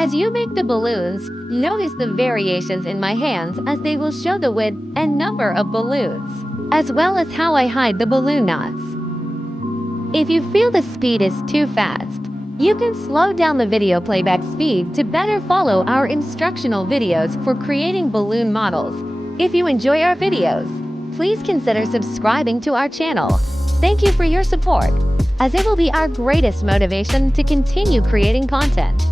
As you make the balloons, notice the variations in my hands as they will show the width and number of balloons, as well as how I hide the balloon knots. If you feel the speed is too fast, you can slow down the video playback speed to better follow our instructional videos for creating balloon models. If you enjoy our videos, please consider subscribing to our channel. Thank you for your support, as it will be our greatest motivation to continue creating content.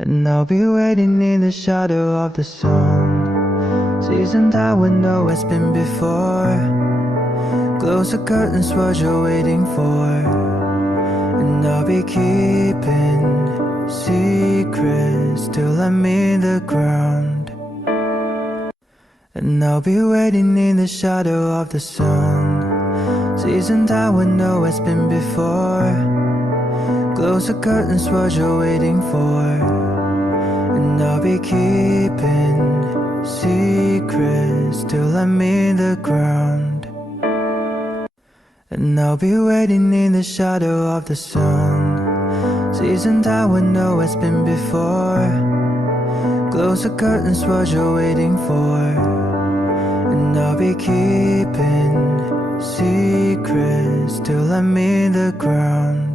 And I'll be waiting in the shadow of the sun, season that would know it's been before. Close the curtains, what you're waiting for. And I'll be keeping secrets till I'm in the ground. And I'll be waiting in the shadow of the sun, season that would know it's been before. Close the curtains, what you're waiting for. And I'll be keeping secrets till I'm in the ground. And I'll be waiting in the shadow of the sun. Seasoned I would know it's been before. Close the curtains, what you're waiting for. And I'll be keeping secrets till I meet the ground.